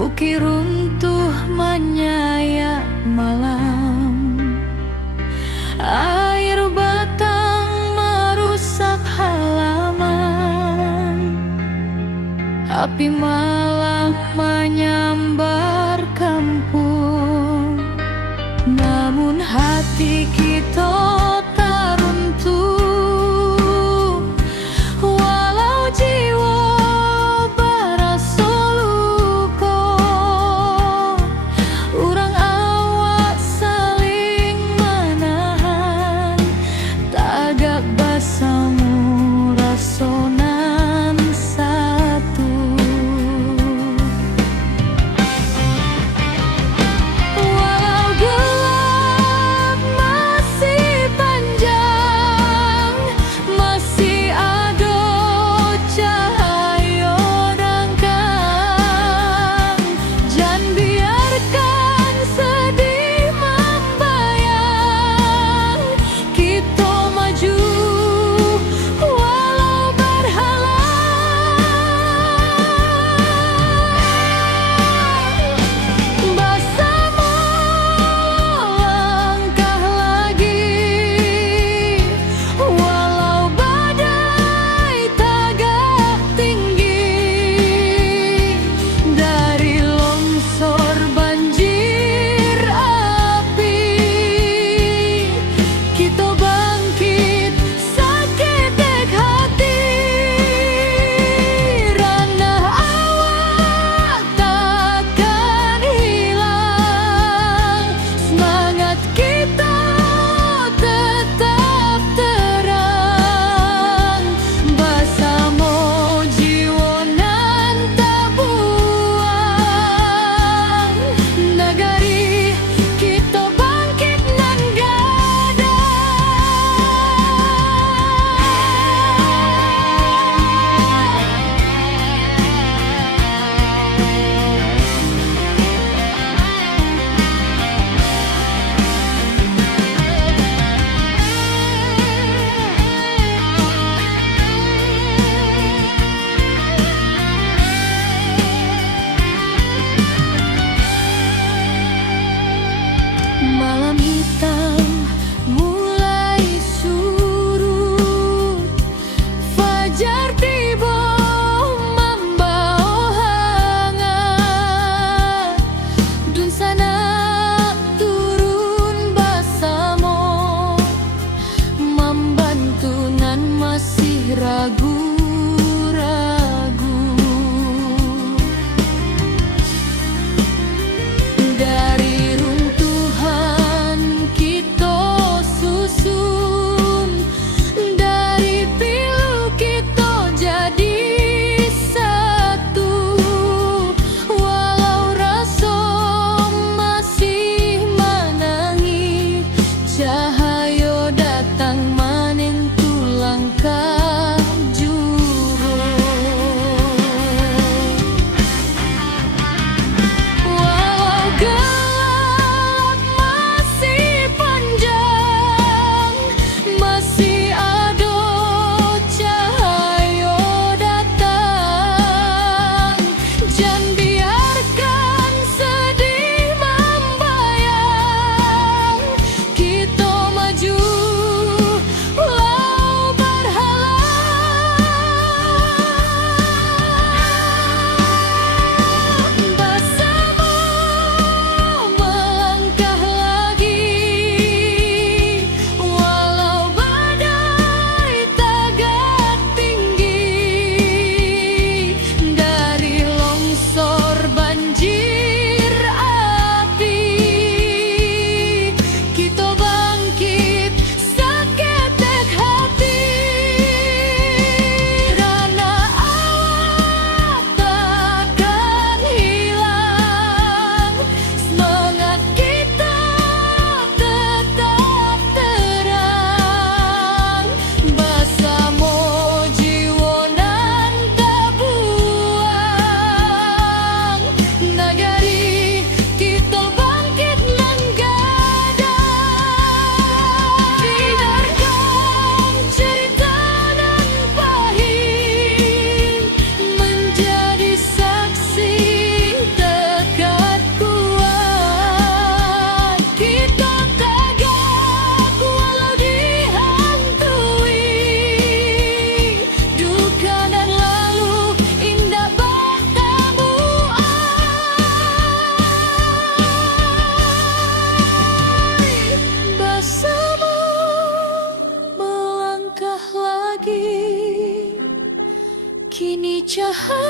bukit runtuh menyayat malam. Air batang merusak halaman, api malam menyambar kampung. Namun hati kita tak runtuh, walau jiwa berasa luka. Urang awak saling menahan, tagak basamu rasonan satu. Walau gelap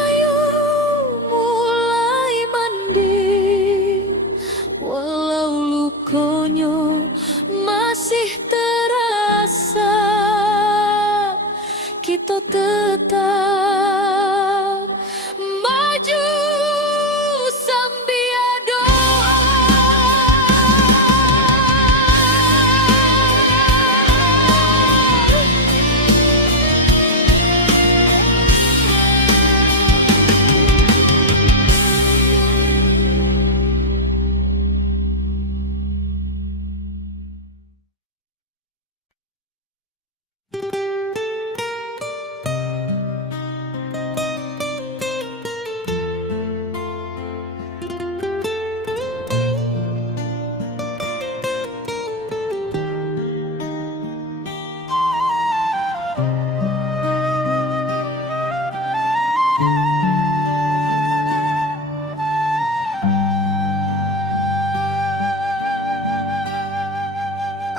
ayu mulai mending, walau lukonyo masih terasa, kita tetap maju sambil doa.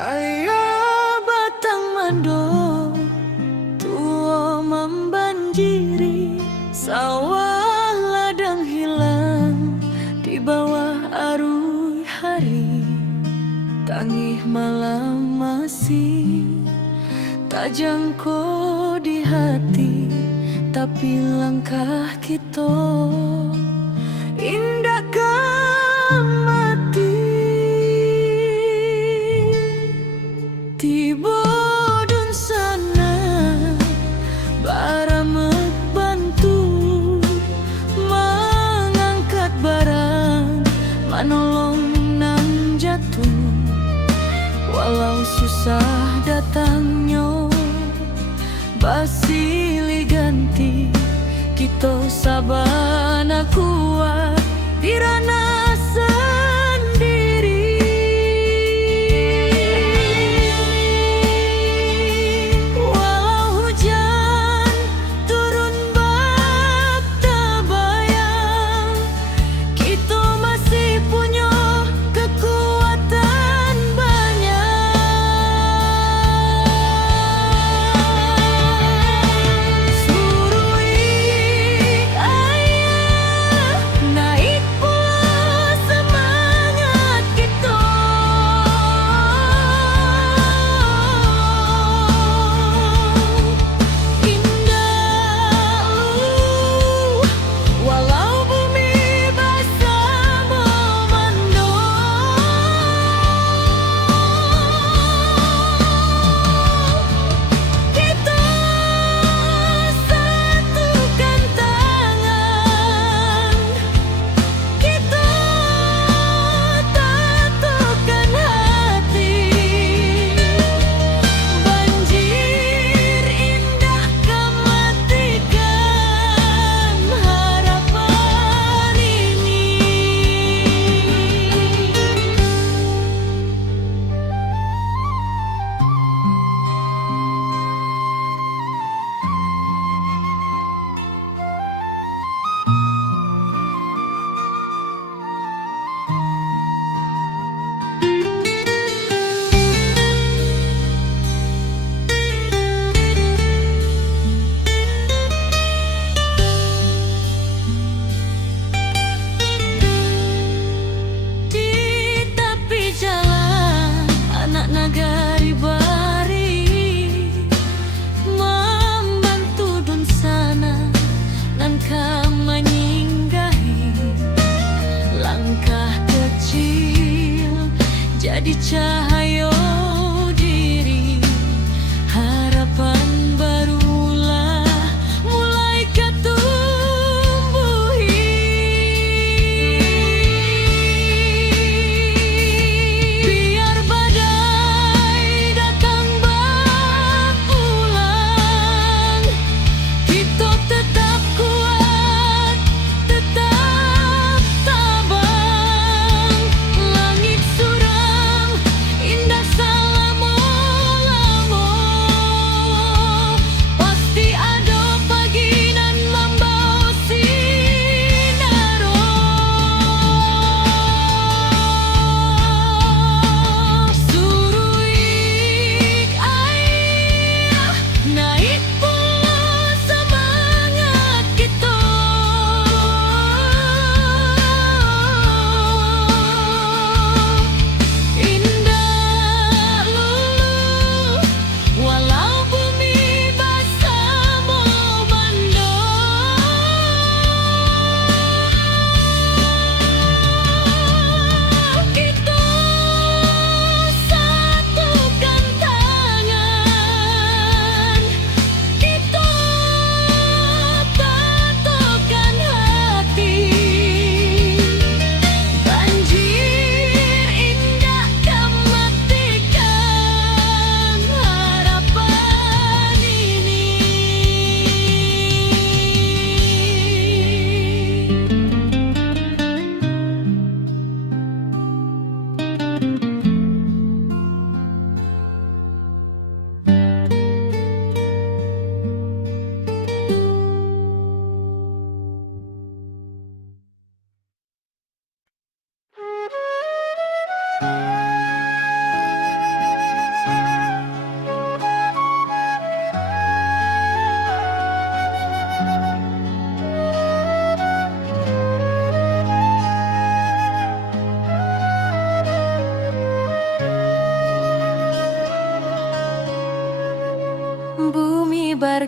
Ayah batang mando tua membanjiri, sawah ladang hilang di bawah arus hari. Tangih malam masih tak jangkau di hati, tapi langkah kita indahkan mati. Tiba dun sana baramek bantu mengangkat barang, manolong nang jatuh, walau susah datangnya basili ganti, kita sabana kuat dirana sendiri. Walau hujan turun bak tabayang, kita masih punya kekuatan banyak. Surui ayah naik pula semangat kita. Indah walau bumi basah memando, kita satukan tangan, kita tatukan hati. Banjir indah kematikan harapan ini. Di tepi jalan anak nagari bari membantu dun sana nan menyinggahi, langkah kecil jadi cahaya diri, harapan barulah mulai ketumbuhi. Biar badai datang berulang, kita tetap kuat, tetap tabang. Langit suram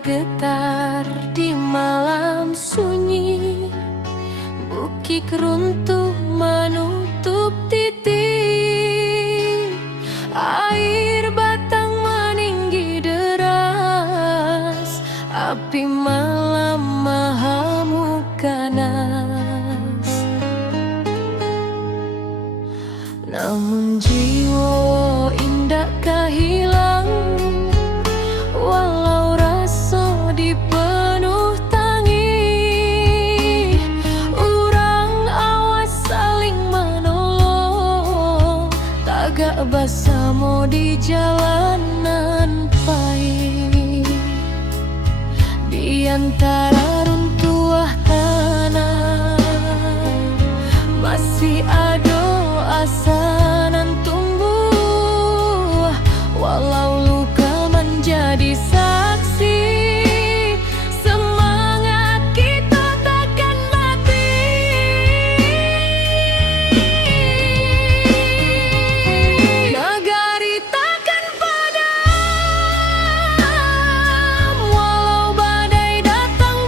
bergetar di malam sunyi. Bukit runtuh menutup titik, air batang meninggi deras, api malam mahamuk ganas. Namun jiwa indah hilang, walau rasa dipenuh tangi. Urang awas saling menolong, tagak bersama di jalanan pahit. Di antara runtuh tanah masih ada asa nan tumbuh, walau luka menjadi saksi. Semangat kita takkan mati. Negari takkan padam, walau badai datang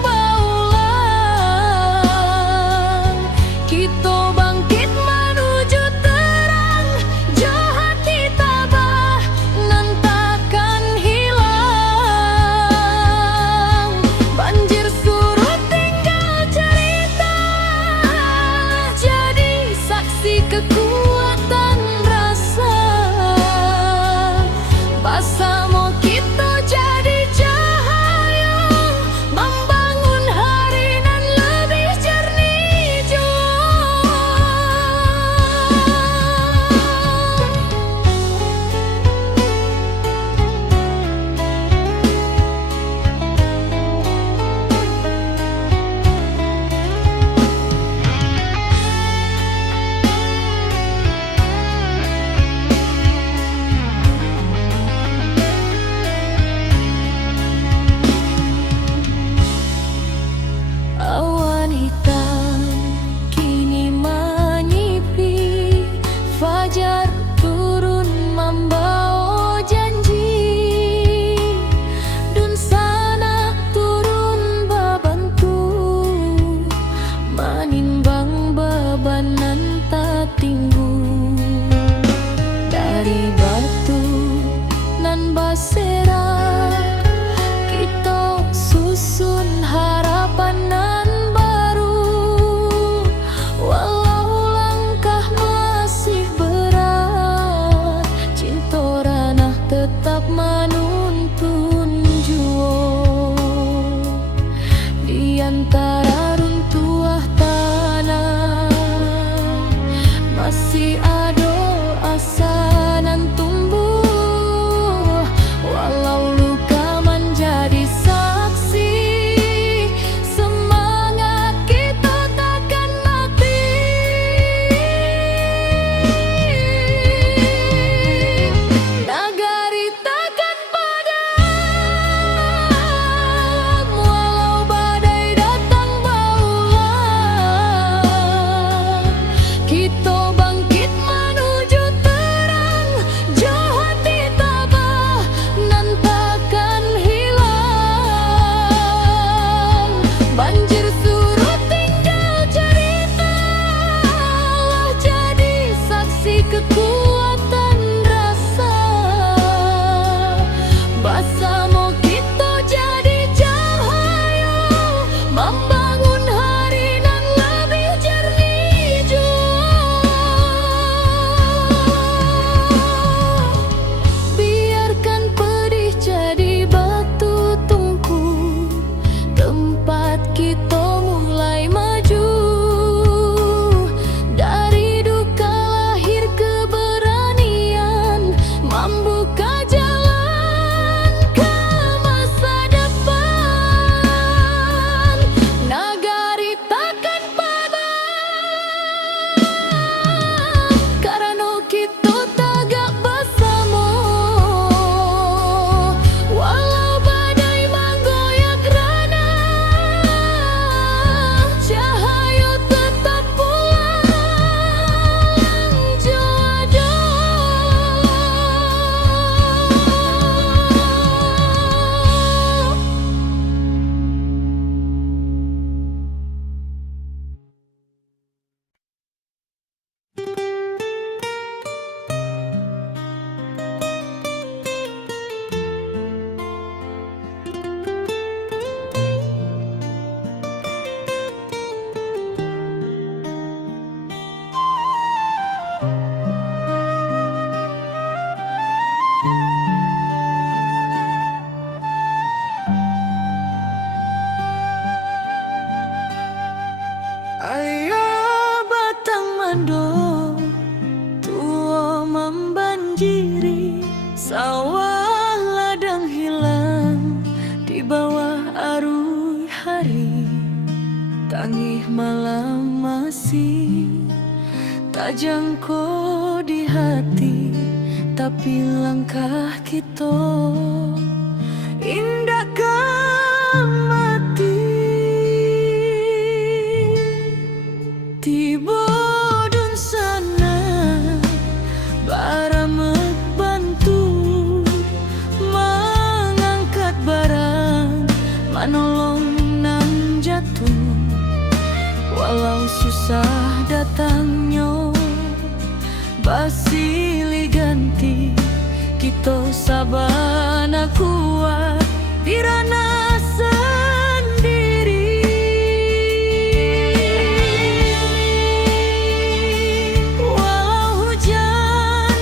Ayah batang mando tua membanjiri, sawah ladang hilang di bawah arus hari. Tangih malam masih tak jangkau di hati, tapi langkah kita indahkan mati. Tiba dun sana baramek bantu mengangkat barang, manolong nang jatuh. Walau susah datangnya basili ganti, kita sabana kuat dirana sendiri. Walau hujan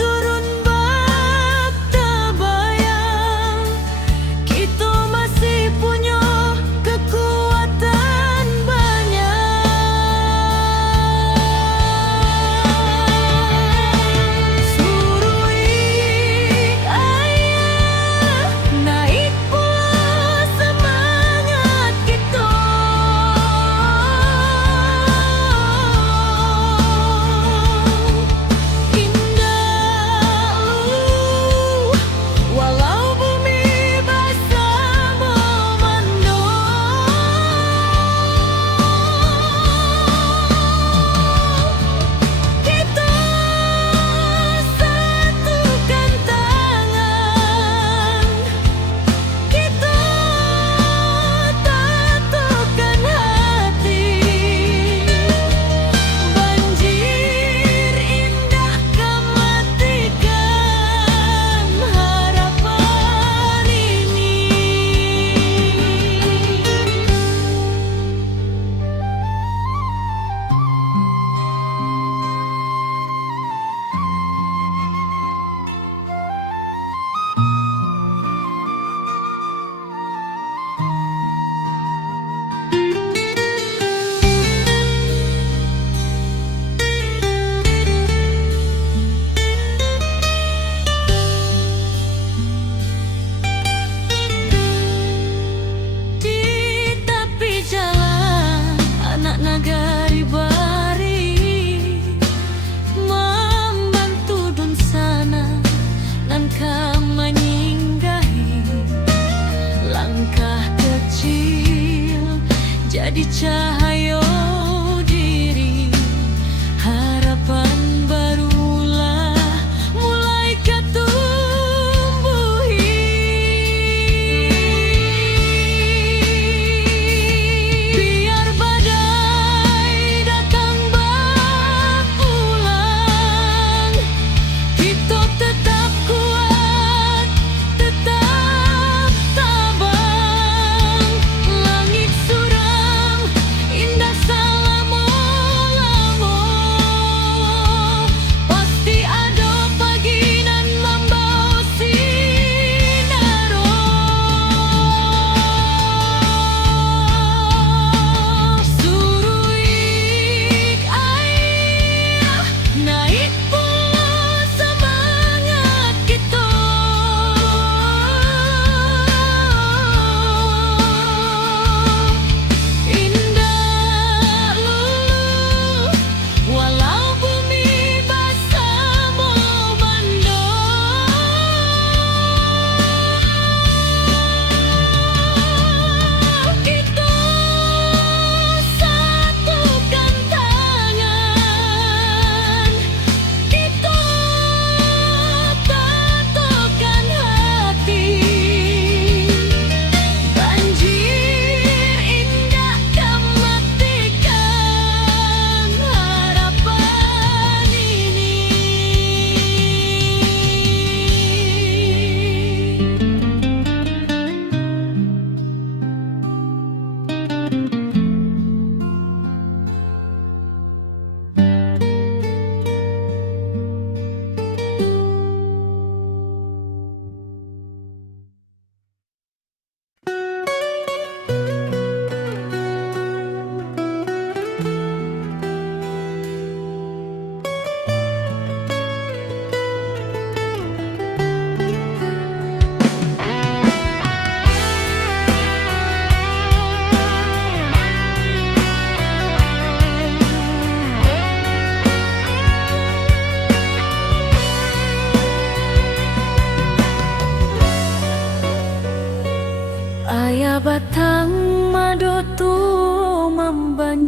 turun bak tabayang, kita masih punya kekuatan banyak. Surui ayah naik pula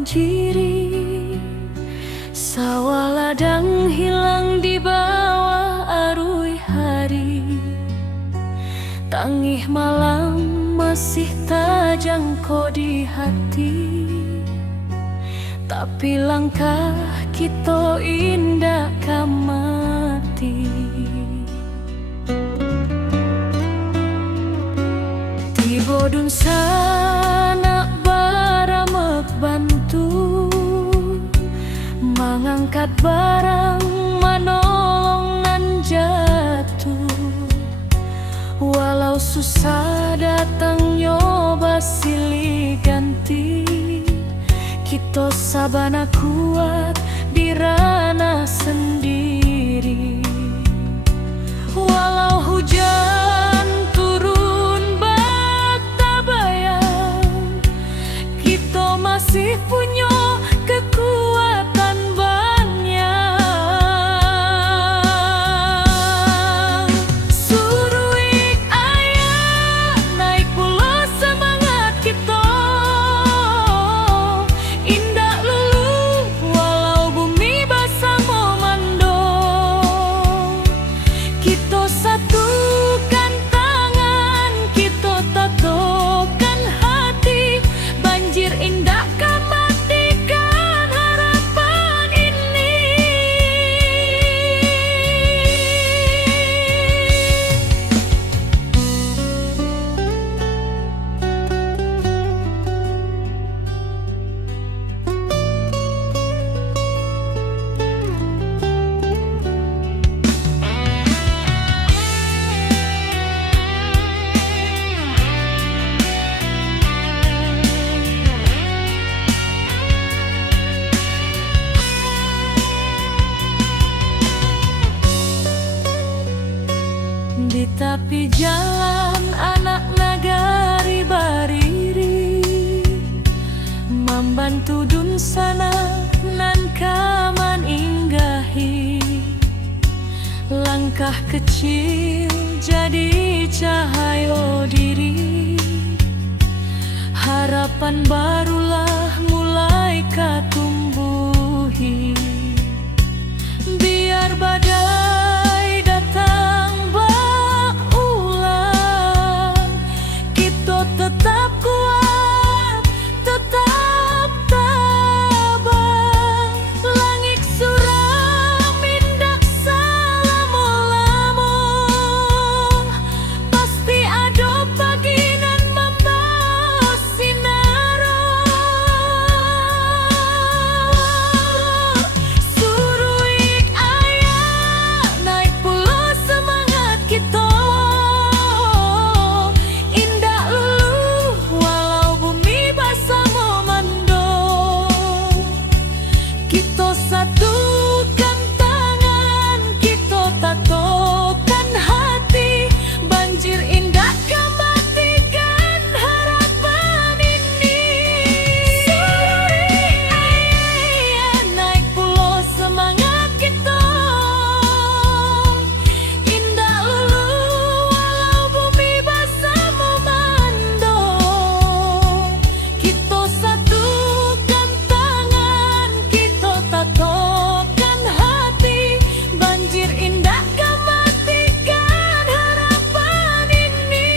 banjiri. Sawah ladang hilang di bawah arus hari. Tangih malam masih terjangkau di hati. Tapi langkah kita indah kamati. Tiba dun sana baramek bantu mengangkat barang manolong nan jatuh. Walau susah datang nyoba silih ganti, kita sabana kuat di ranah sendiri. Walau hujan turun bak tabayang, kita masih punya kekuatan banyak. Suruik ayah naik pula semangat kita. Indah lulu walau bumi basah memando. Kita satukan tangan, kita tatokan hati. Banjir indah kan matikan harapan ini. Di tepi jalan anak nagari bariri, membantu dun sana nan kaman inggahi. Langkah kecil jadi cahaya diri. Harapan barulah mulai katumbuhi. Biar badai datang berulang, kita tetap kuat, tetap tabah. Langit suram indak selama-lama, pasti ada pagi nan membawa sinar. Suruik ayah naik pula semangat kita. Indah lulu walau bumi basah memando. Kita satukan tangan, kita tatokan hati. Banjir indah kan matikan harapan ini. Suruik ayah naik pula semangat kita. Indah lulu walau bumi basah memando. Kita satukan tangan, kita tatokan hati. Banjir indah kan matikan harapan ini.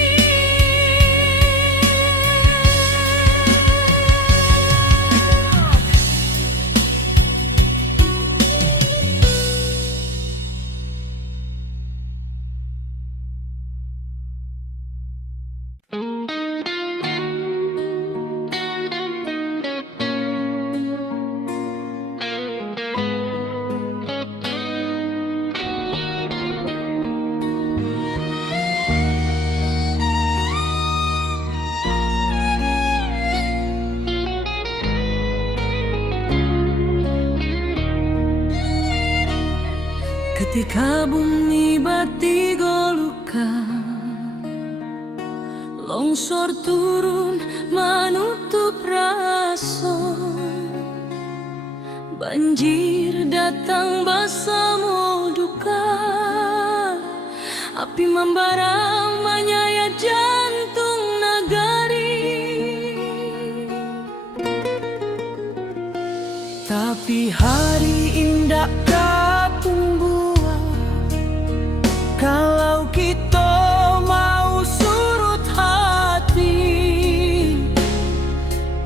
Ketika bumi bati goluka, longsor turun menutup rasa. Banjir datang bersama duka. Api membara menyayat jantung nagari. Tapi hari indah kapung buah, kalau kita mau surut hati,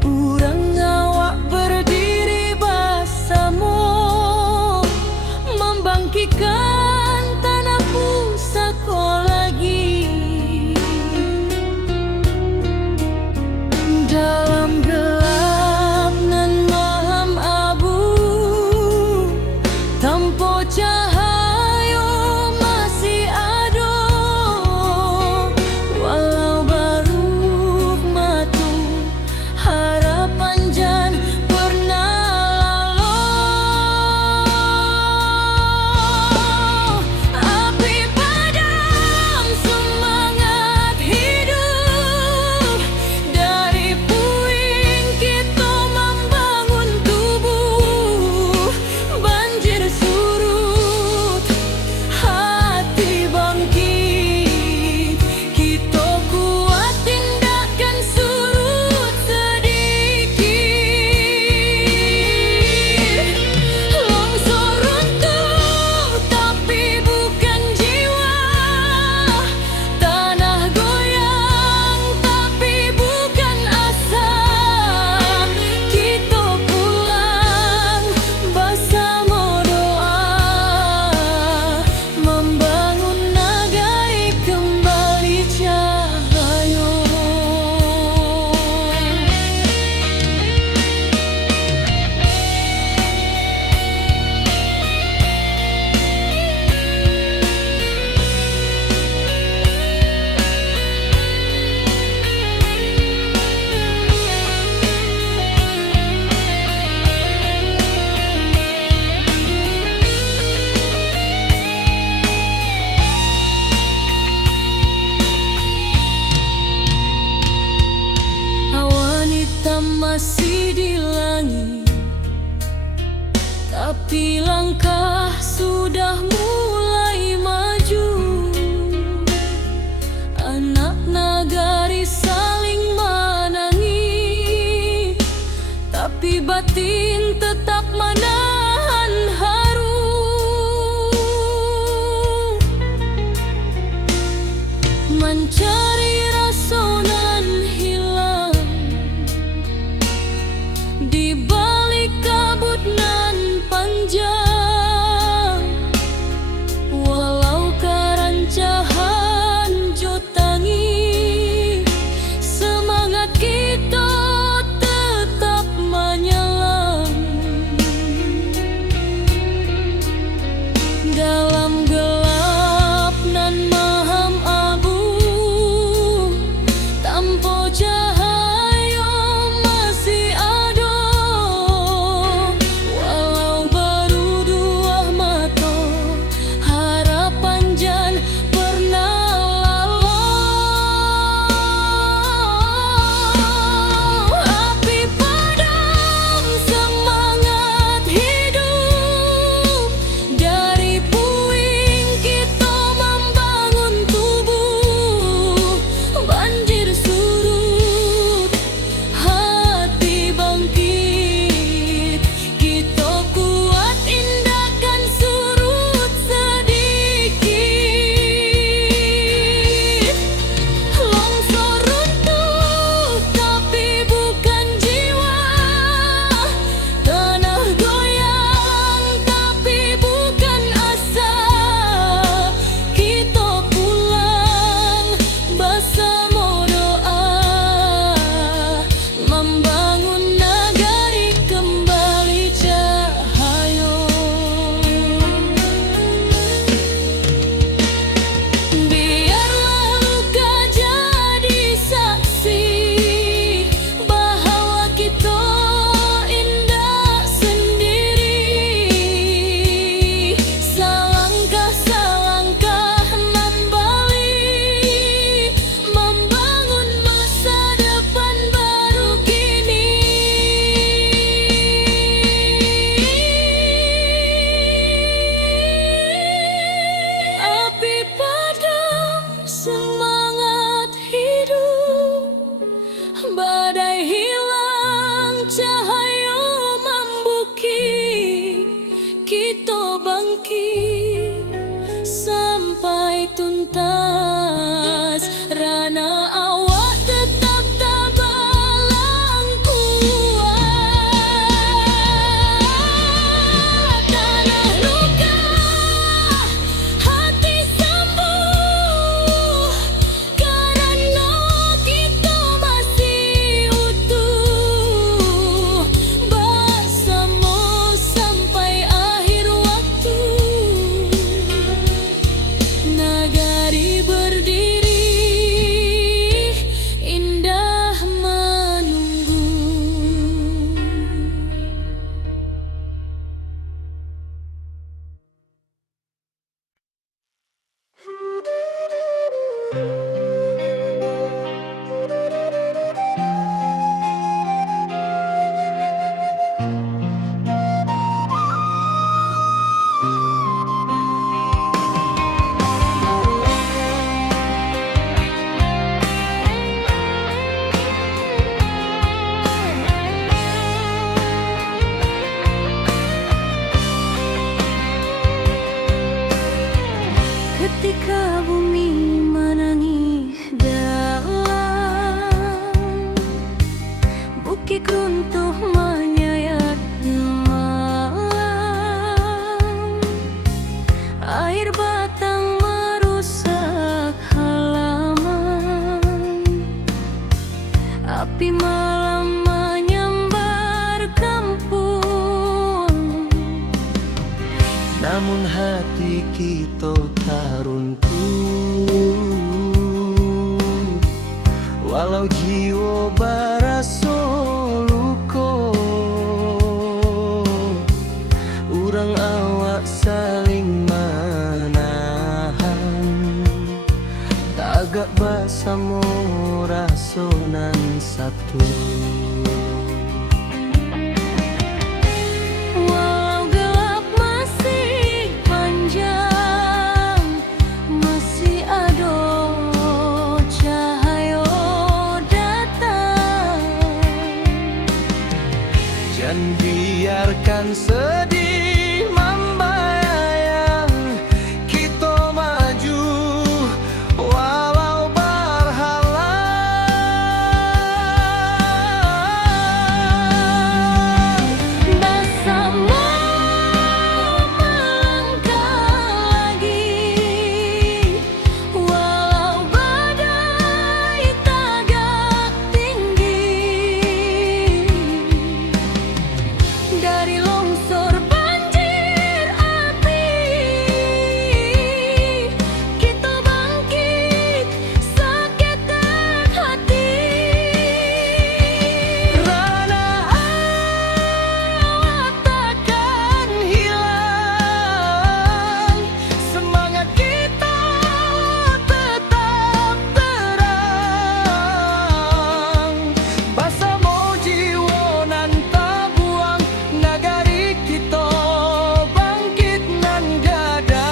urang awak berdiri bersama, membangkitkan tanah pusaka lagi. Dalam gelap nan malam abu, tanpa cahaya masih ada, walau baru matu harapan jan pernah lalu. Api padam semangat hidup, dari puing kita membangun tubuh. Banjir surut, hati bangkit, kita kuat tindakan surut sedikit. Longsor runtuh tapi bukan jiwa, tanah goyang tapi bukan asa. Kita pulang bersama doa, membangun nagai kembali cahaya. Awan hitam masih di langit, tapi langkah sudah mulai maju. Anak nagari saling menangis, tapi batin tetap menahan haru. Mencari rasa nan hilang di balik kabut nan panjang, walau karancahan jotangi, semangat kita tetap menyelam. bangkit sampai tuntas. Rana awak tetap tabalang kuat. Tanah luka, hati sembuh, karena kita masih utuh bersama sampai akhir waktu. Nagari berdiri, indah menunggu. Ketika bumi menangis dalam, bukit runtuh menyayat malam, air batang merusak halaman, api malam menyambar kampung. Namun hati kita tak runtuh, walau jiwa barasa luka. Urang awak saling menahan, tagak bersama rasonan satu. Walau gelap masih panjang, masih ada cahaya datang. Jangan biarkan sedih membayang, kita maju walau berhalang. Bersama melangkah lagi, walau badai tagak tinggi. Dari longsor banjir api, kita bangkit seketat hati. Rana awak takkan hilang, semangat kita tetap terang. Bersama jiwa nan tak buang, nagari kita bangkit nan gadang.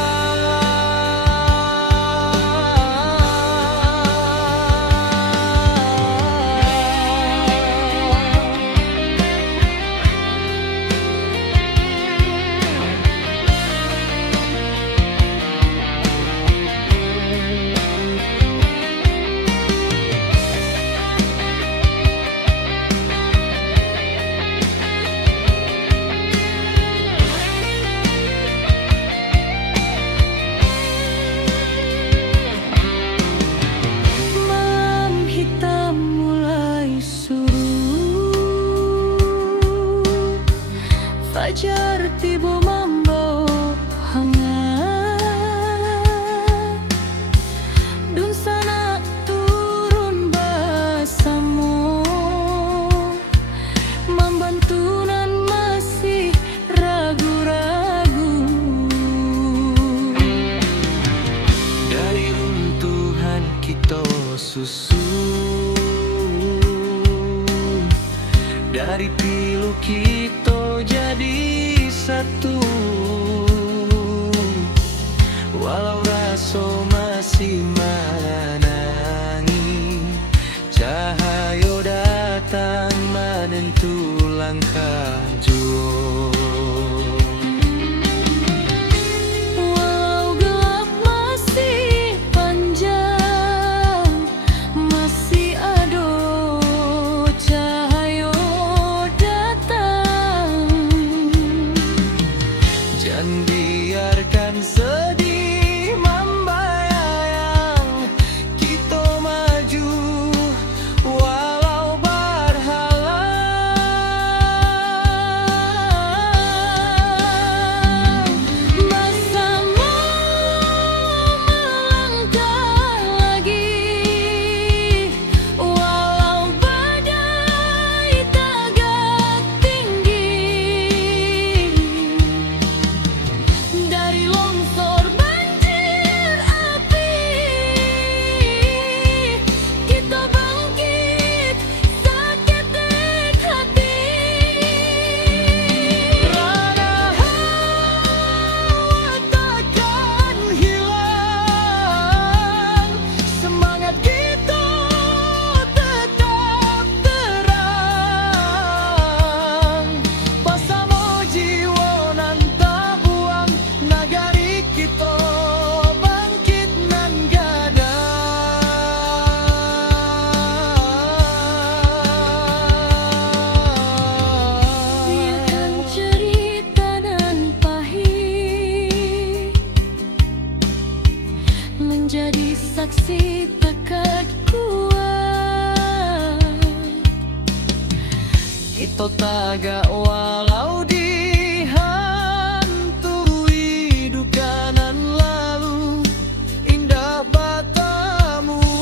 Malam hitam mulai surut, fajar tiba membawa hangat. Dun sana turun bersama, membantu nan masih ragu-ragu. Dari runtuhan kita susun, dari pilu kita jadi satu. Walau rasa masih menangi, cahaya datang menentu langkah jua. walau dihantui duka nan lalu, indah batamuan.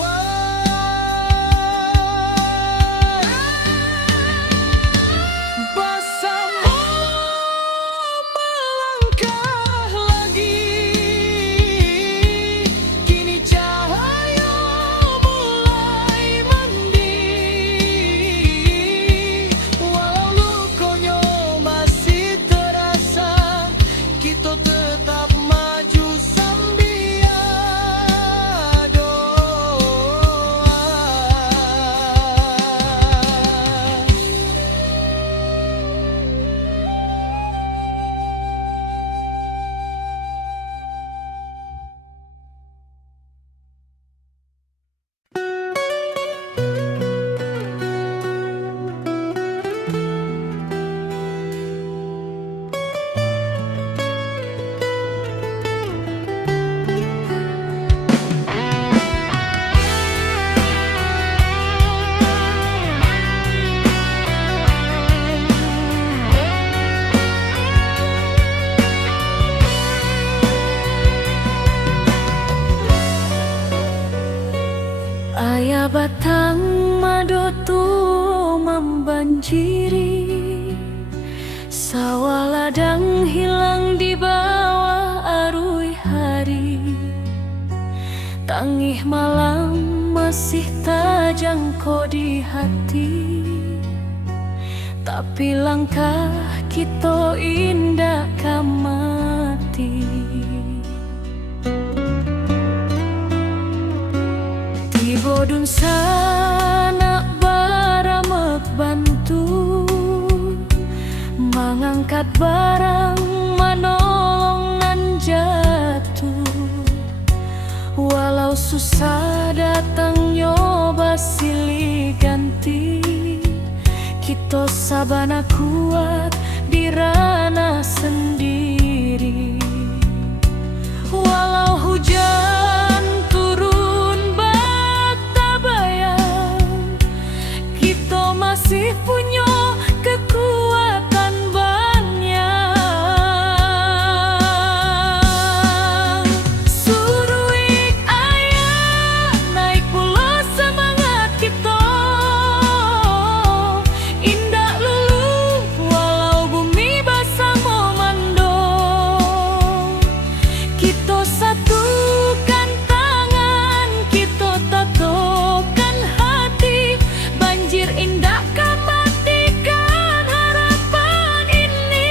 Bersama melangkah lagi, kini cahaya mulai mending. Walau lukonya masih terasa, kita tetap maju sambil doa. Ayah batang madotu membanjiri, sawah ladang hilang di bawah arui hari. Tangih malam masih tajangko di hati, tapi langkah kita indah kamati. Bodun sana baramek bantu, mengangkat barang manolong nan jatuh. Walau susah datang nyoba silih ganti, kita sabana kuat di ranah sendiri. Walau hujan turun bata bayang, kita masih punya kekuatan banyak. Suruik ayah naik pula semangat kita, indah lulu walau bumi basah memando. Kita satukan tangan, kita tatokan hati, banjir indah kan matikan harapan ini.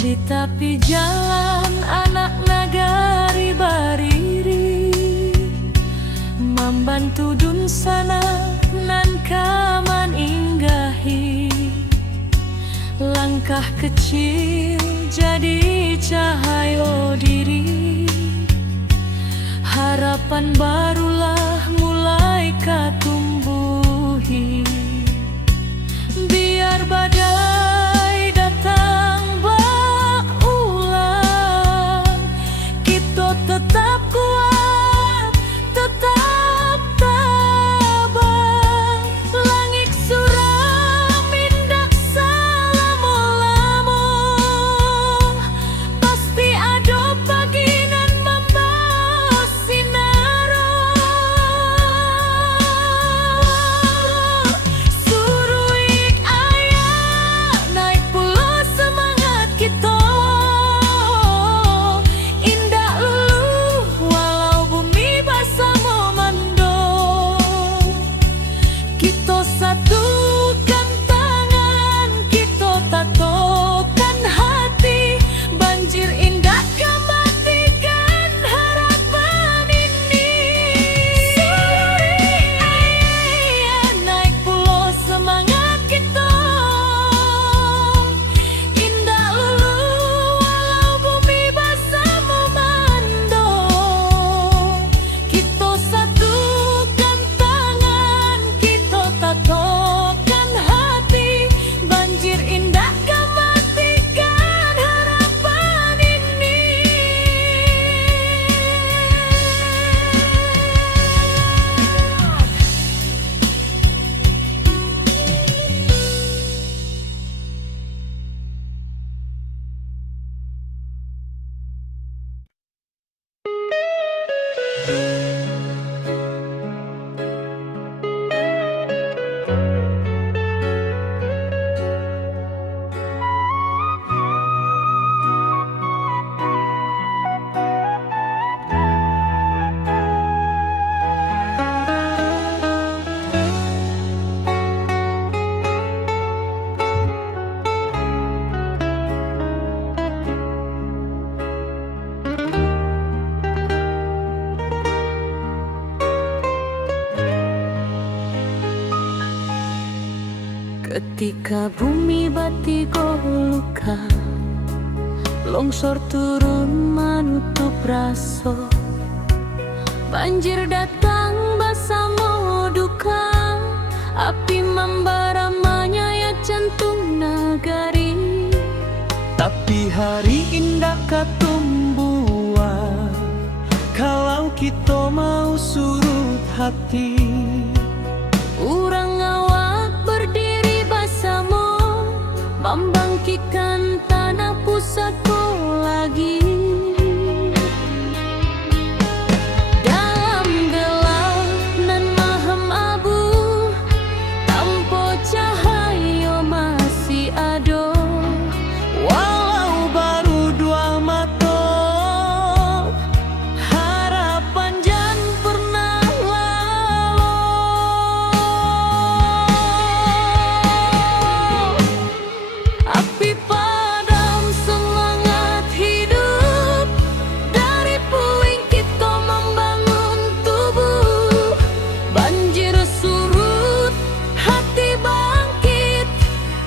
Di tepi jalan anak nagari bariri, membantu dun sana nan kaman inggahi. Langkah kecil jadi cahaya diri, harapan barulah mulai katumbuhi. Biar badai datang berulang, kita tetap kuat, tetap tabah. Langit suram indak salamulamu, pasti ada pagi nan membawa sinar. Ketika bumi batigo luka, longsor turun menutup raso, banjir datang bersama duka, api membara menyayat jantung nagari. Tapi hari indah katumbuhan kalau kita mau surut hati. Urang awak berdiri bersama, membangkitkan tanah pusatku lagi. Dalam gelap nan mahem abu, tanpa cahaya masih ada. Walau baru dua mata, harapan jan pernah lalu. Api padam semangat hidup, dari puing kita membangun tubuh. Banjir surut, hati bangkit,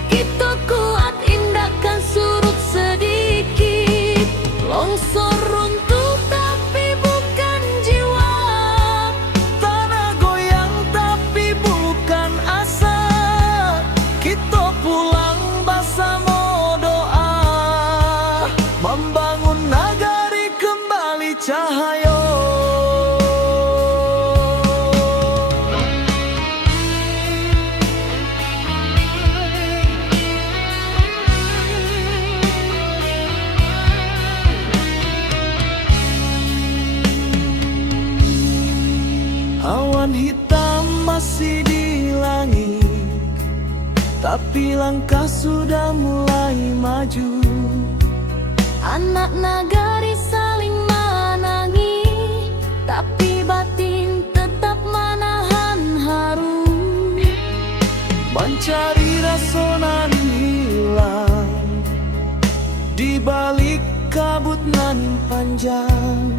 kita kuat indahkan surut sedikit. Longsor runtuh tapi bukan jiwa, Tanah goyang tapi bukan asa. Kita pulang bersama doa, membangun nagari kembali cahaya. Awan hitam masih di langit, tapi langkah sudah mulai maju. anak nagari saling menangi, tapi batin tetap menahan haru. Mencari rasa nan hilang di balik kabut nan panjang.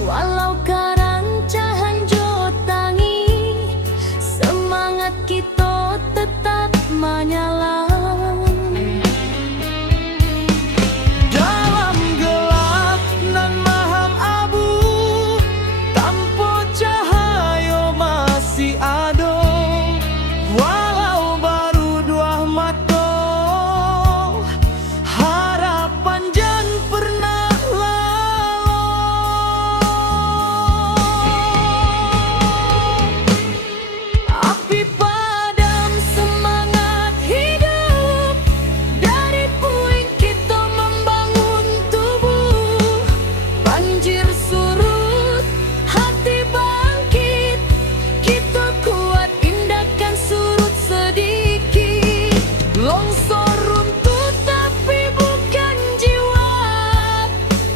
Walau karancahan jotangi, semangat kita tetap menyala. Dalam gelap nan mahem abu, tanpa cahaya masih ada. Walau baru dua mata, harapan jan pernah lalu. Api padam semangat hidup, dari puing kita membangun tubuh. Banjir surut, hati bangkit, kita kuat indahkan surut sedikit. Longsor runtuh tapi bukan jiwa,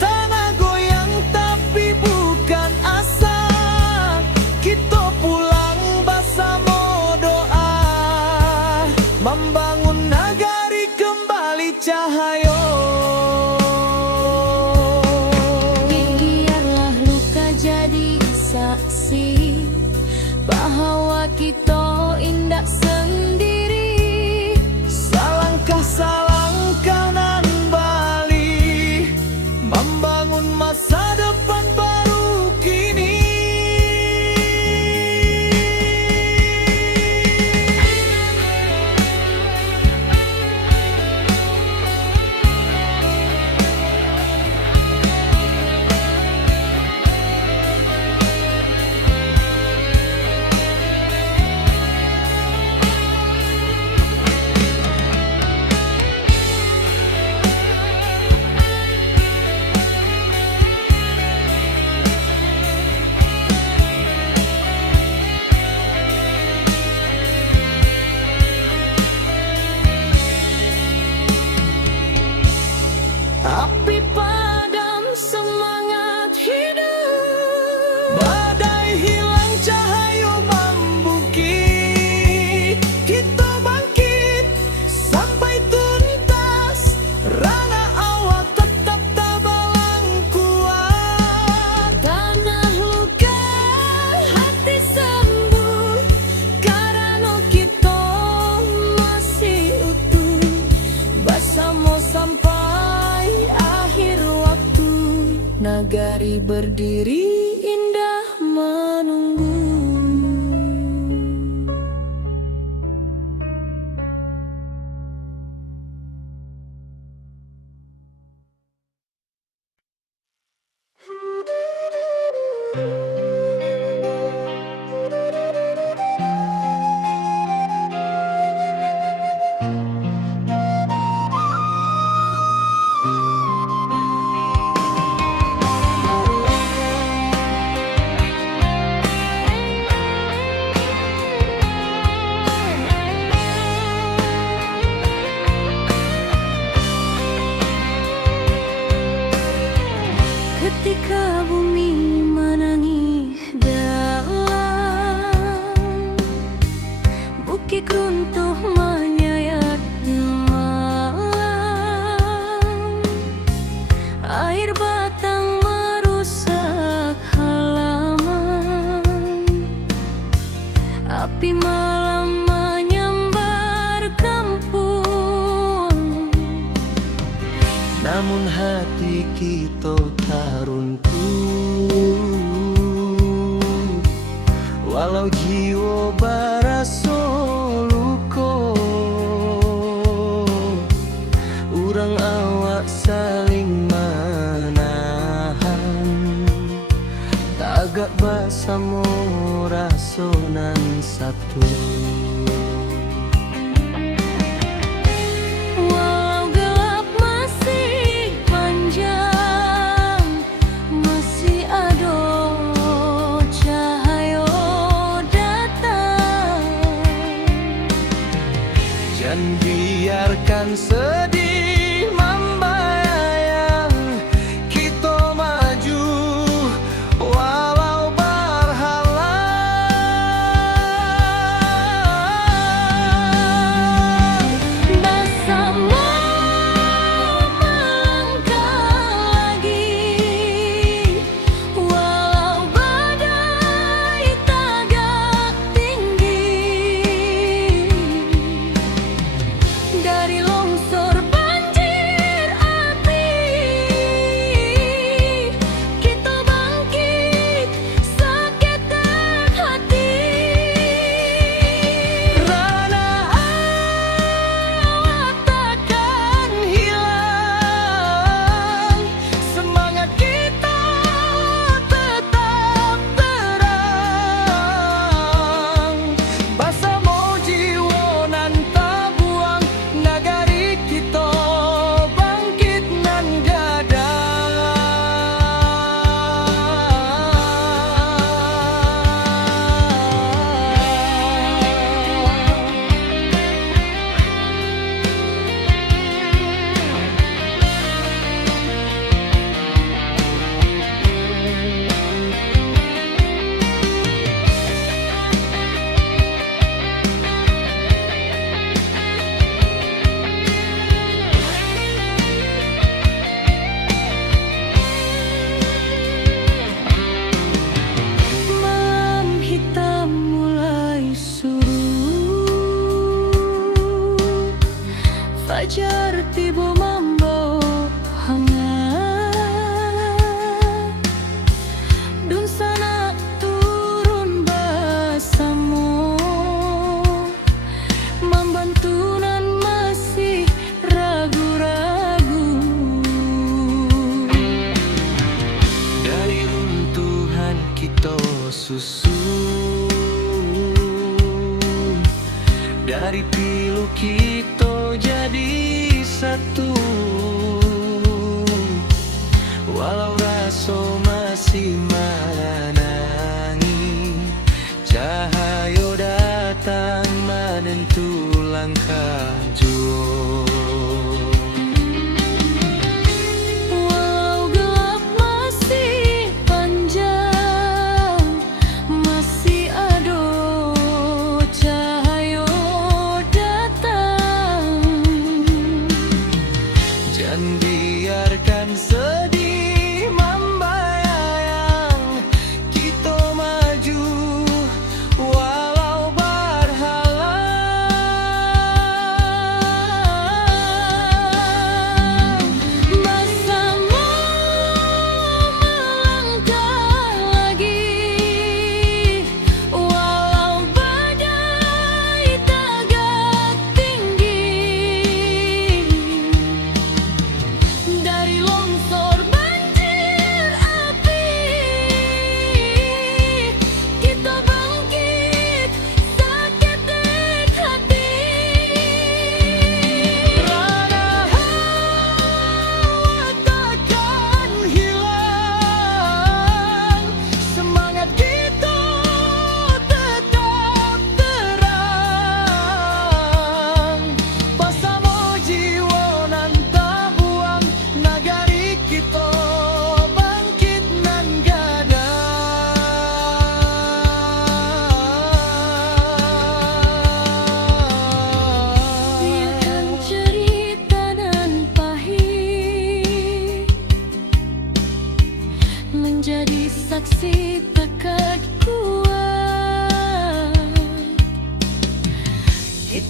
tanah goyang tapi bukan asa. Kita pulang bersama doa, membangun nagari kembali cahaya. Biarlah luka jadi saksi bahwa kita indah sendiri. Salangkah nan bali, membangun masa depan baru kini. Nagari berdiri indah menunggu. Ketika bumi menangis dalam, bukit runtuh menyayat malam, air batang merusak halaman, api malam menyambar kampung. Namun hati kita tak runtuh, walau jiwa barasa luka. Urang awak saling menahan, tagak bersama rasonan satu. Walau gelap masih panjang, masih ada cahaya datang. Jangan biarkan sedih membayang, kita maju walau berhalang. Bersama melangkah lagi, walau badai tagak tinggi. Dari longsor banjir api, kita bangkit seketak hati. Rana awak takkan hilang, semangat kita tetap terang. Bersama jiwa nan tabuang, nagari kita bangkit nan gadang. Malam hitam mulai surut, fajar tiba membawa hangat. Dun sana turun bersama, membantu nan masih ragu-ragu. Dari runtuhan kita susun, dari pilu kita jadi satu. Walau rasa masih menangi, cahaya datang menentu langkah jua. Walau gelap masih panjang, masih ada cahaya datang. Jangan biarkan sedih membayang, kita maju walau berhalang.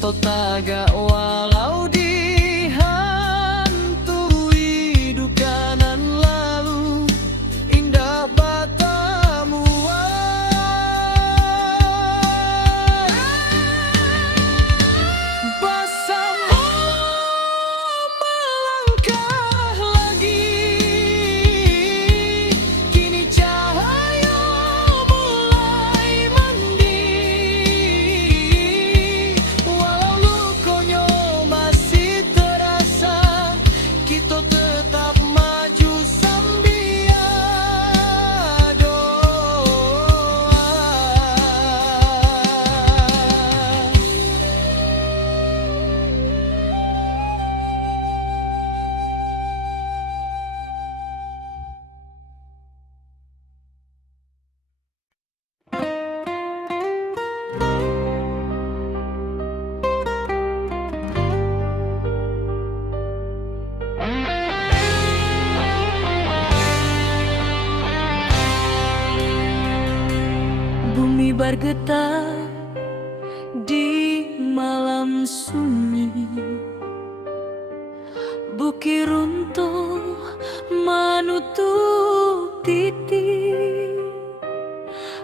kita tagak walau dihantui duka nan lalu indah batamu bersama melangkah lagi kini cahaya mulai mandi walau lukonya masih terasa kita tetap maju sambil doa. Bumi bergetar di malam sunyi, bukit runtuh menutup titik,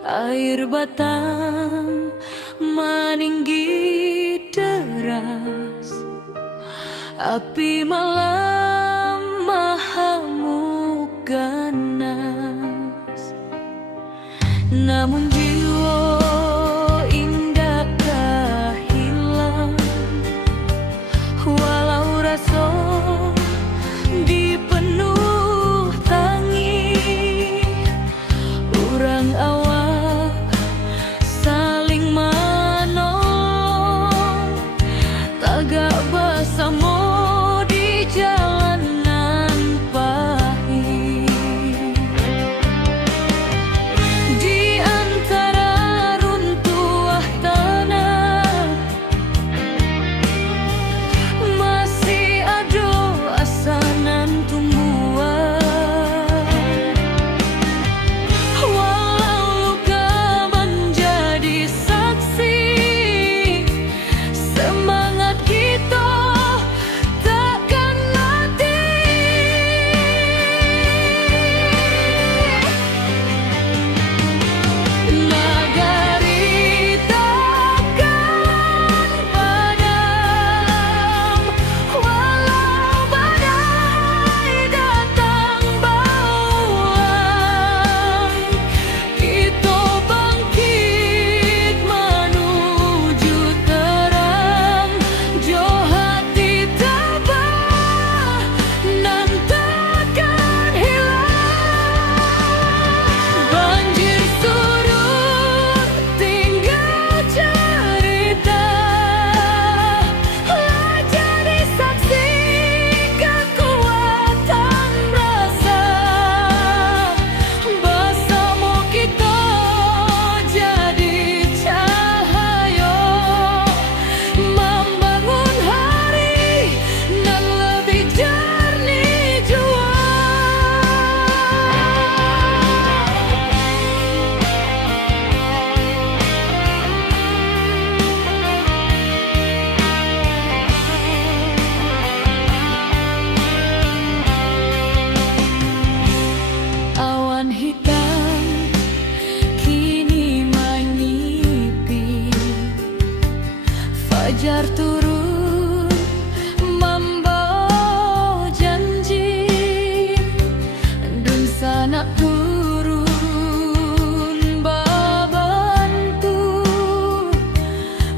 air batang meninggi deras, api malam mahamuk ganas. Namun jiwa indah tak hilang, walau rasa dipenuh tangis. Urang awak saling menolong, tagak bersama di jalanan pahit. Di antara runtuh tanah masih ada asanan tumbuhan, walau luka menjadi saksi, semangat kita takkan mati. Nagari takkan padam, walau badai datang bauan. Kita bangkit menuju terang, jo hati tabah nan takkan hilang. Banjir surut tinggal cerita, lah jadi saksi kekuatan rasa. Bersama kita jadi cahaya, membangun hari nan lebih jernih jua. Awan hitam kini menyipi, fajar turun membawa janji, dan sanak turun membantu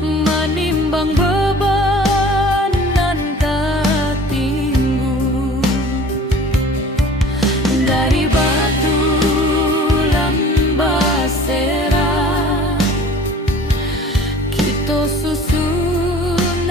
menimbang beban nan tak tinggu. Dari batu lambasera kita susun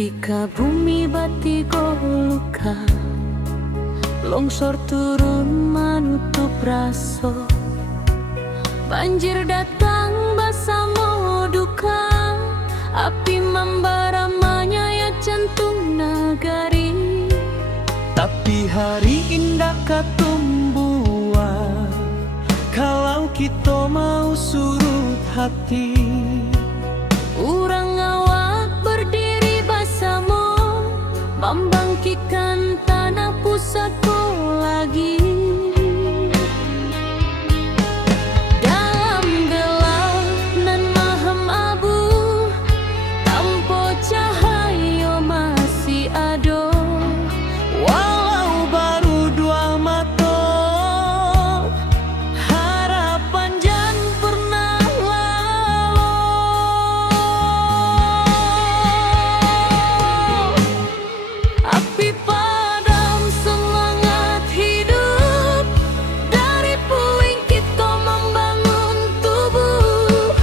Ketika bumi bati goluka, longsor turun menutup raso, banjir datang bersama duka, api membara menyayat jantung nagari. Tapi hari indah katumbuhan, kalau kita mau surut hati. Urang awak berdiri bersama, membangkitkan tanah pusatku lagi. Dalam gelap nan mahem abu, tanpa cahaya masih ada. Walau baru dua mata, harapan jan pernah lalu. Api padam semangat hidup, dari puing kita membangun tubuh.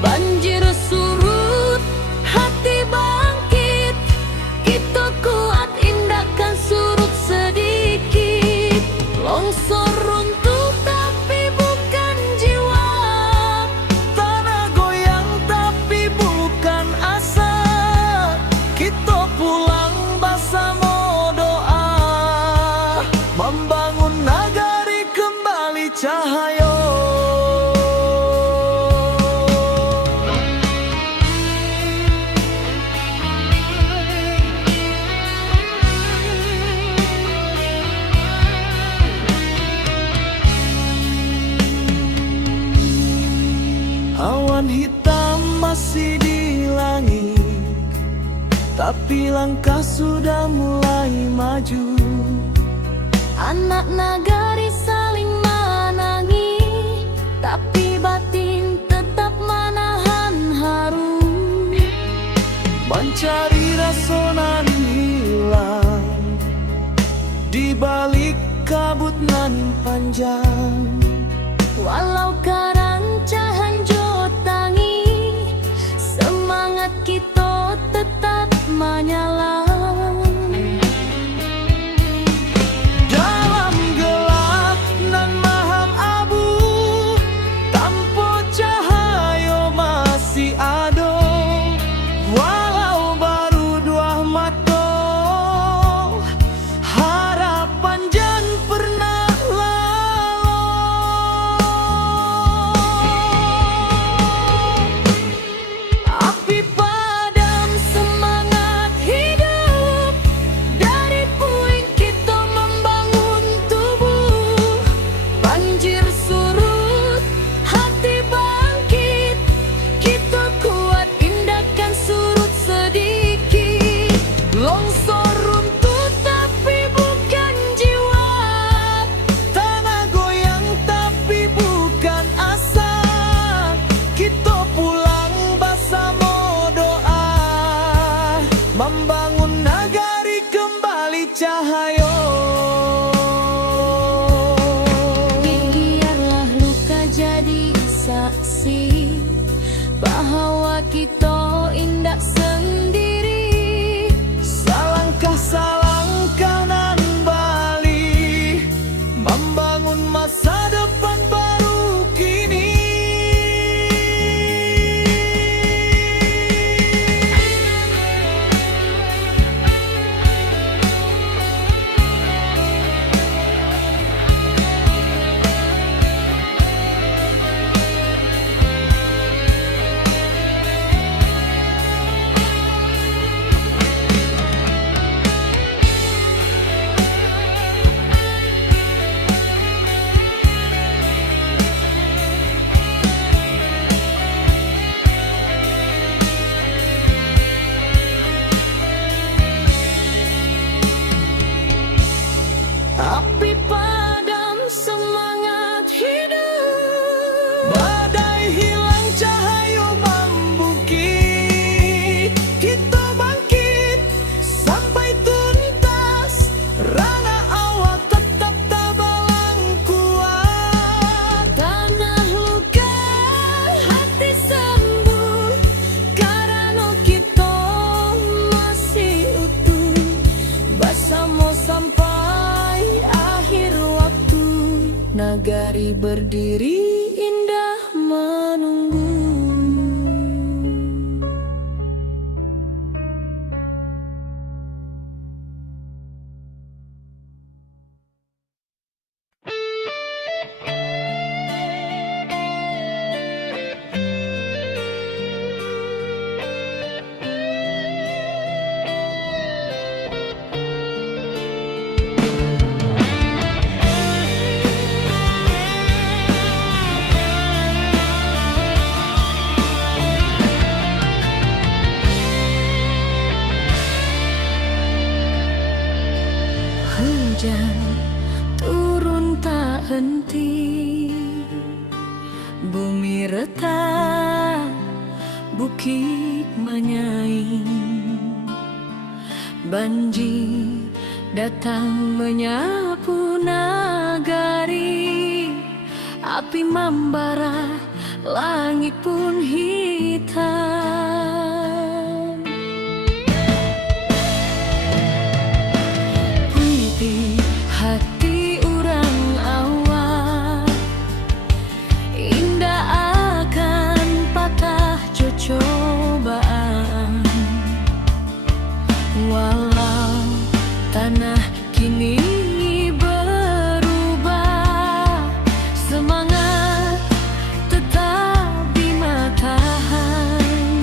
Banjir surut, hati bangkit, kita kuat indahkan surut sedikit. Longsor runtuh tapi bukan jiwa, Tanah goyang tapi bukan asa. Kita pulang bersama doa, membangun nagari kembali cahaya. Awan hitam masih di langit, tapi langkah sudah mulai maju. anak nagari saling menangi, tapi batin tetap menahan haru. Mencari rasa nan hilang di balik kabut nan panjang. Walau karancahan jotangi, semangat kita tetap menyala. Dalam gelap nan maham abu, tanpa cahaya masih ada. Walau baru dua mata, harapan jan pernah lalu. Api padam semangat hidup, nagari berdiri indah menunggu. Hujan turun tak henti, bumi retak, bukit menyaing. Banjir datang menyapu nagari, api membara, langit pun hitam. Hati orang awak indah akan patah cobaan, walau tanah kini berubah, semangat tetap di matahari.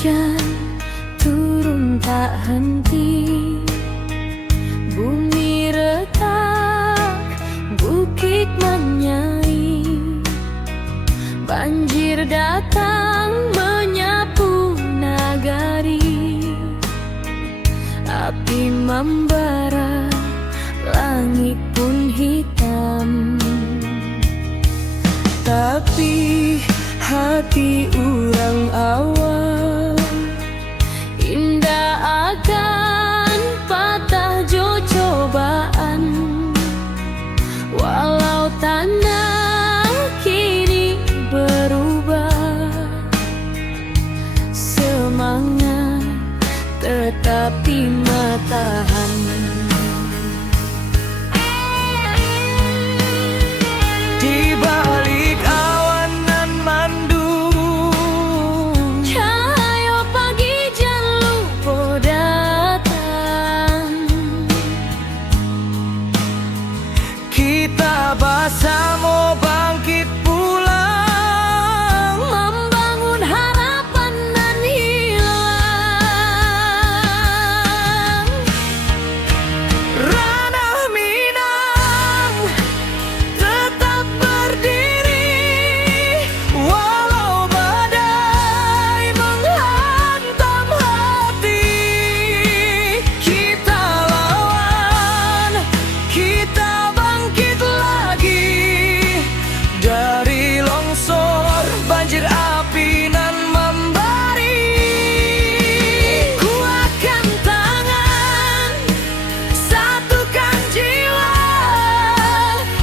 hujan turun tak henti, bumi retak, bukit menyai, banjir datang menyapu nagari, api membara, langit pun hitam. Tapi hati urang awam indah akan patah jo cobaan, walau tanah kini berubah, semangat tetap tahan. Di balik awan nan mandung, Cahaya pagi jan lupa datang, kita bersama bangkit pulang, membangun harapan nan hilang. ranah Minang tetap berdiri, walau badai menghantam hati. Kita lawan, kita bangkit lagi, dari longsor, banjir, api nan membari. Kuatkan tangan, satukan jiwa,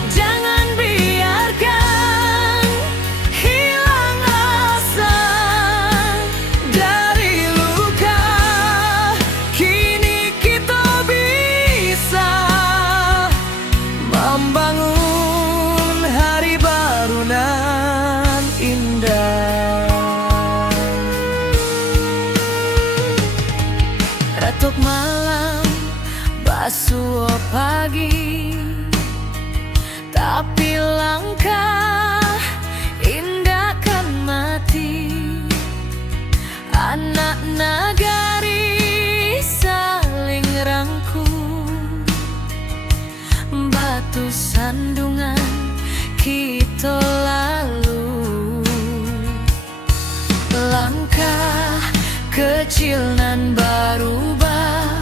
jangan biarkan hilang asa. Dari luka, kini kita bisa membangun hari baru nan indah. Retuk malam, basuh pagi, tapi langkah indah kan mati. Anak nagari saling rangkul, batu sandungan kita lalu. Langkah kecil nan berubah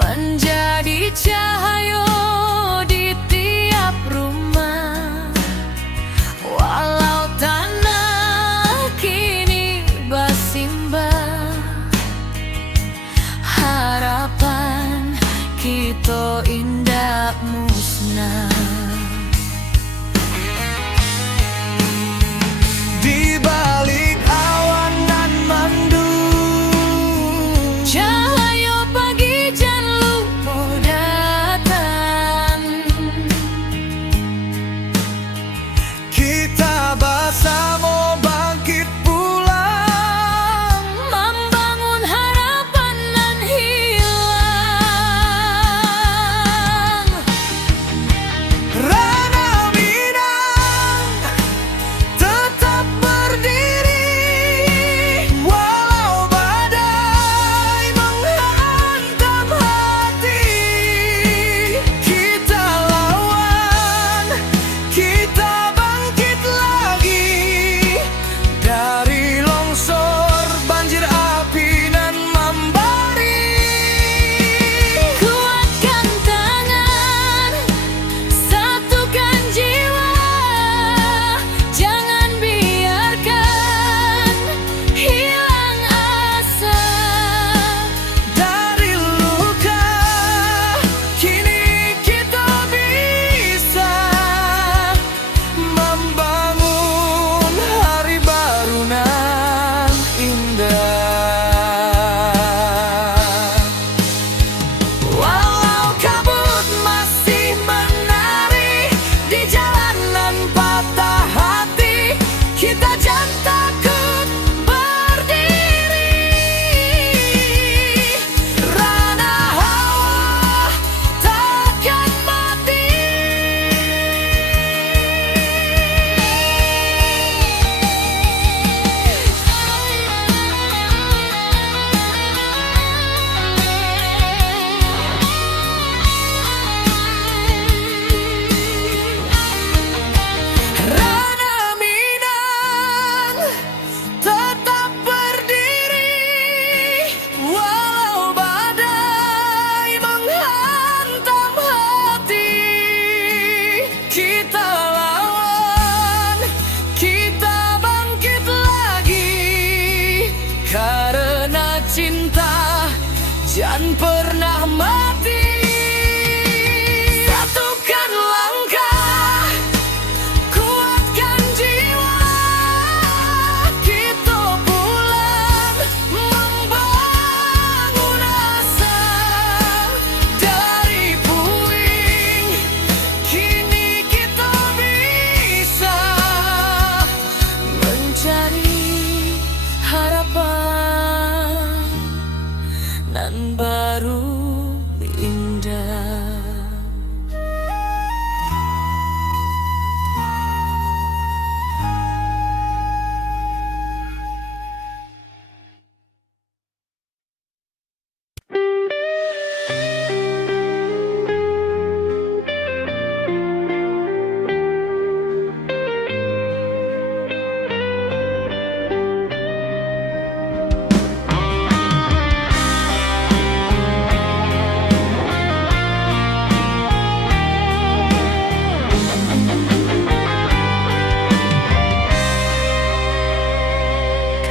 menjadi cahaya di tiap rumah.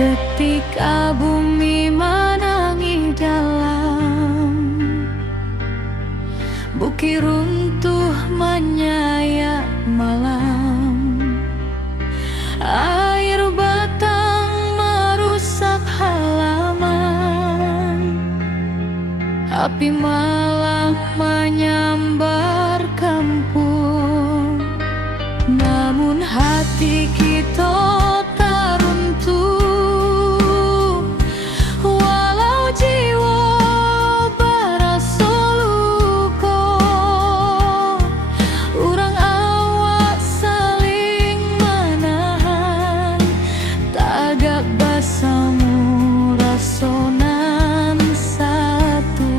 Ketika bumi menangis dalam, bukit runtuh menyayat malam, air batang merusak halaman, api malam menyambar kampung. Namun hati kita tak runtuh, walau jiwa berasa luka. Urang awak saling menahan, tagak basamu rasonan satu.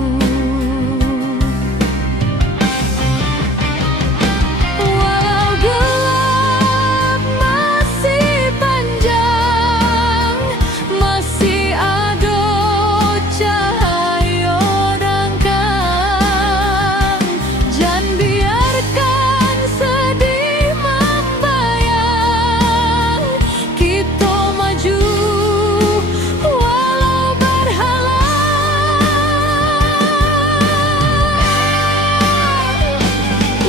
Walau gelap masih panjang, masih ada cahaya dangkang. Jangan biarkan sedih membayang, kita maju walau berhalang.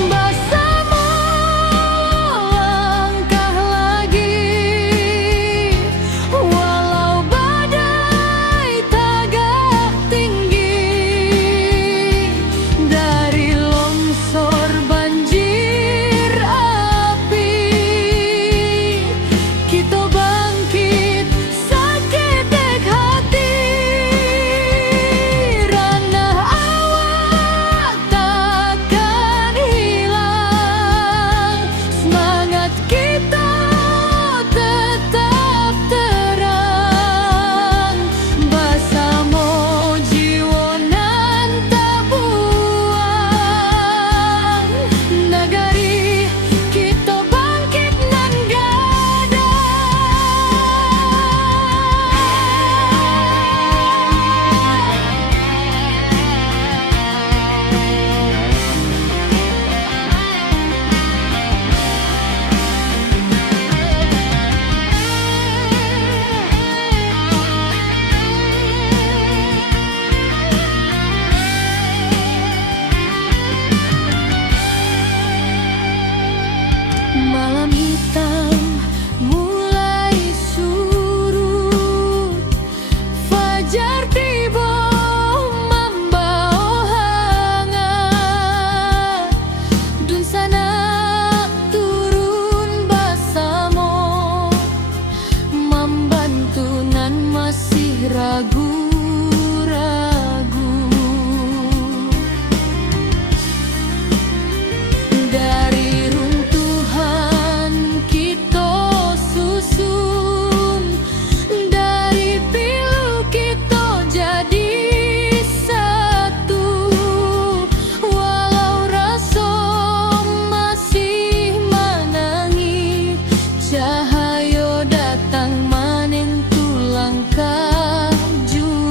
Bersama langkah lagi, walau badai tagak tinggi. Dari longsor banjir api, kita bangkit seketek hati. Ranah awak takkan hilang, semangat kita tetap terang. Bersama jiwa nan tak buang, negari kita bangkit nan malam hitam mulai surut, fajar tiba membawa hangat. Dun sana turun bersama, membantu nan masih ragu-ragu. Dari runtuhan kita susun, dari pilu kita jadi satu. Walau rasa masih menangis, cahaya datang maning tu langkah ju.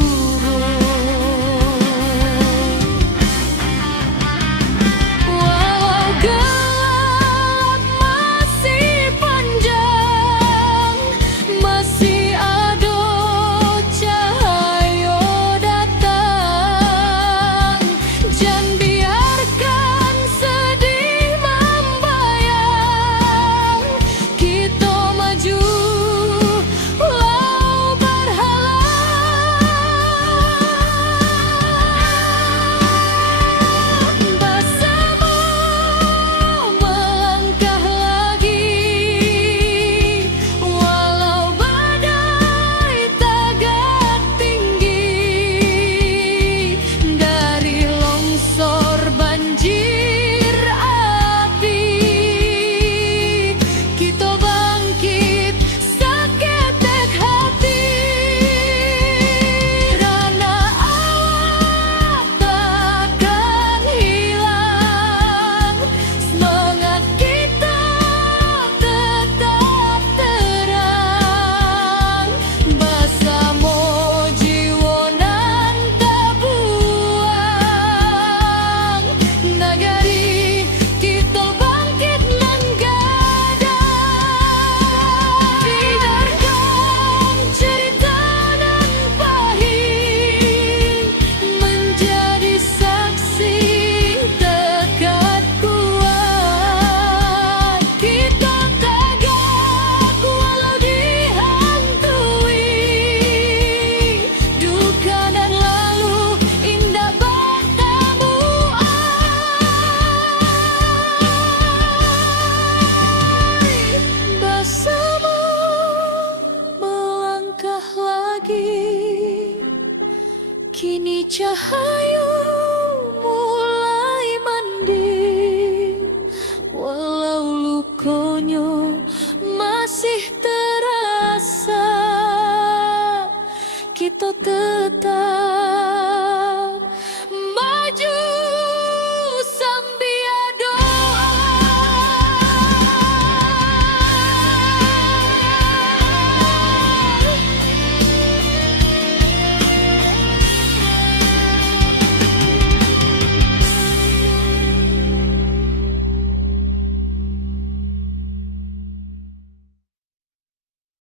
Cahayu mulai mandi, walau lukonyo masih terasa. Kita